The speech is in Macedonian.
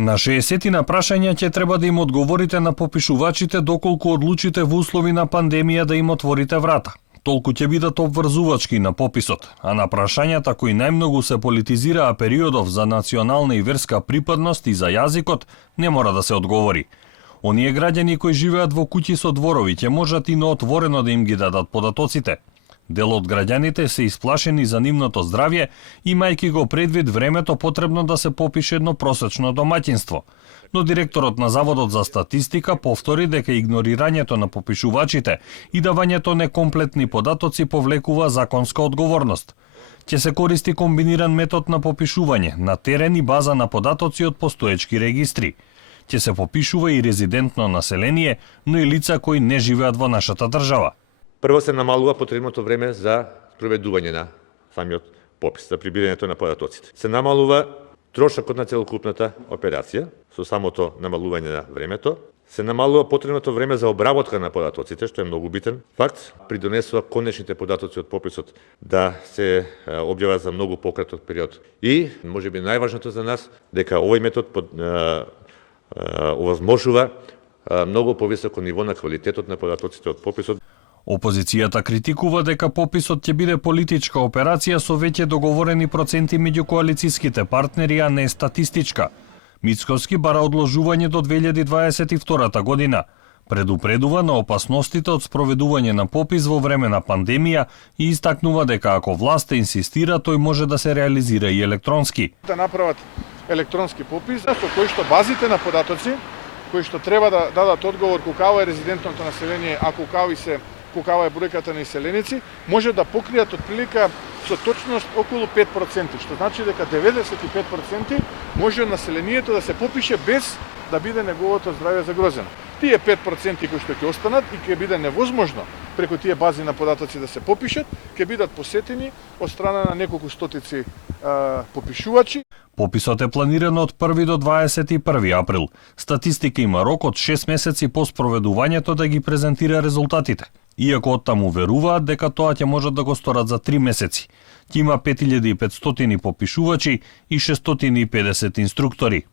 На 60 на прашања ќе треба да им одговорите на попишувачите доколку одлучите во услови на пандемија да им отворите врата. Толку ќе бидат обврзувачки на пописот, а на прашањата кои најмногу се политизираа периодов за национална и верска припадност и за јазикот, не мора да се одговори. Оние граѓани кои живеат во куќи со дворови ќе можат и на отворено да им ги дадат податоците. Дел од граѓаните се исплашени за нивното здравје, имајќи го предвид времето потребно да се попише едно просечно домаќинство. Но директорот на Заводот за статистика повтори дека игнорирањето на попишувачите и давањето некомплетни податоци повлекува законска одговорност. Ќе се користи комбиниран метод на попишување на терен и база на податоци од постоечки регистри. Ќе се попишува и резидентно население, но и лица кои не живеат во нашата држава. Прво се намалува потребното време за спроведување на самиот попис, за прибирањето на податоците. Се намалува трошокот на целокупната операција со самото намалување на времето. Се намалува потребното време за обработка на податоците, што е многу битен факт. Придонесува конечните податоци од пописот да се објават за многу пократок период. И, можеби најважното за нас, дека овој метод овозможува многу повисоко ниво на квалитетот на податоците од пописот. Опозицијата критикува дека пописот ќе биде политичка операција со веќе договорени проценти меѓу коалициските партнери, а не статистичка. Мицковски бара одложување до 2022 година. Предупредува на опасностите од спроведување на попис во време на пандемија и истакнува дека ако власта инсистира, тој може да се реализира и електронски. Да направат електронски попис со кој што базите на податоци, кои што треба да дадат одговор колкава е резидентното население, а колкава е бројката на иселеници, може да покријат отприлика со точност околу 5%, што значи дека 95% може населението да се попише без да биде неговото здравје загрозено. Тие 5% кои што ќе останат и ќе биде невозможно преку тие бази на податоци да се попишат, ќе бидат посетени од страна на неколку стотици попишувачи. Пописот е планиран од 1 до 21 април. Статистика има рок од 6 месеци по спроведувањето да ги презентира резултатите. Иако оттаму веруваат дека тоа ќе можат да го сторат за 3 месеци. Ќе има 5500 попишувачи и 650 инструктори.